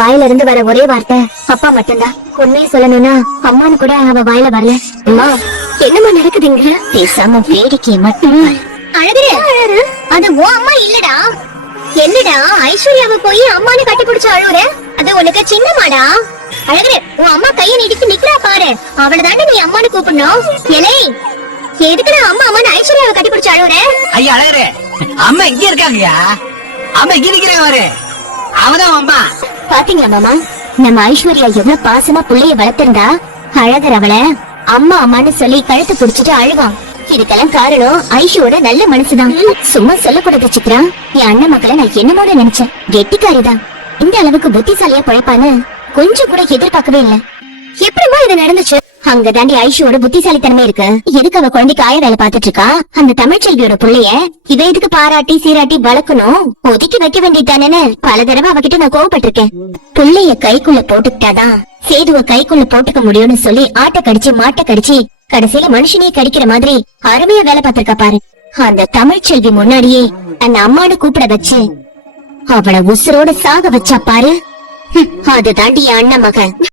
வாயில இருந்து வர ஒரே வார்த்தை அப்பா மட்டும்தான். உண்மையை சொல்லணும்னா அம்மானு கூட அவ வாயில வரல. அம்மா என்னமா நடக்குதுங்க? பேசாம வேடிக்கையை மட்டும் அழகுற. அது ஓ அம்மா இல்லடா. என்னடா ஐஸ்வர்யாவை போய் அம்மானு கட்டி பிடிச்சு அழுவுற? அது உனக்கு சின்னமாடா. அழகுற, உன் அம்மா கைய நீடிச்சு நிக்கிறா பாரு. அவள தானே நீ அம்மானு கூப்பிடணும். எலே எதுக்குடா அம்மா அம்மானு ஐஸ்வர்யாவை கட்டி பிடிச்சு அழுவுற? ஐயா அழகுற, அம்மா இங்க இருக்காங்கயா. அம்மா இங்க இருக்கிறேன். அவதான் அம்மா. பாத்தீங்களா மாமா, நம்ம ஐஸ்வர்யா எவ்வளவு பாசமா புள்ளைய வளர்த்திருந்தா அழகர் அவளை அம்மா அம்மான்னு சொல்லி கழுத்து புடிச்சிட்டு அழுவான். இதுக்கெல்லாம் காரணம் ஐஷோட நல்ல மனசுதான். சும்மா சொல்லக்கூடாது சித்ரா. என் அண்ணன் மக்களை நான் என்னமோட நினைச்சேன். கெட்டிக்காரிதான். இந்த அளவுக்கு புத்திசாலியா பழைப்பான்னு கொஞ்சம் கூட எதிர்பார்க்கவே இல்ல. எப்படிமா இது நடந்துச்சு? அங்க தாண்டி ஐஷோட புத்திசாலித்தனமே இருக்கு. எதுக்கு அவ குழந்தைக்கு ஆய வேலை பாத்துட்டு இருக்கா? அந்த தமிழ்ச்செல்வியோட புள்ளைய இவ எதுக்கு பாராட்டி சீராட்டி வளர்க்கணும், ஒதுக்கி வைக்க வேண்டியதானேன்னு பல தடவை அவகிட்ட நான் கோவப்பட்டிருக்கேன். புள்ளைய கைக்குள்ள போட்டுக்கிட்டாதான் சேதுவ கைக்குள்ள போட்டுக்க முடியும்னு சொல்லி ஆட்ட கடிச்சு மாட்ட கடிச்சு கடைசியில மனுஷனையே கடிக்கிற மாதிரி அருமையா வேலை பார்த்திருக்கா பாரு. அந்த தமிழ்ச்செல்வி முன்னாடியே அந்த அம்மானு கூப்பிட வச்சு அவளை உசுரோட சாக வச்சா பாரு. அது தாண்டி என் அண்ணன் மகன்.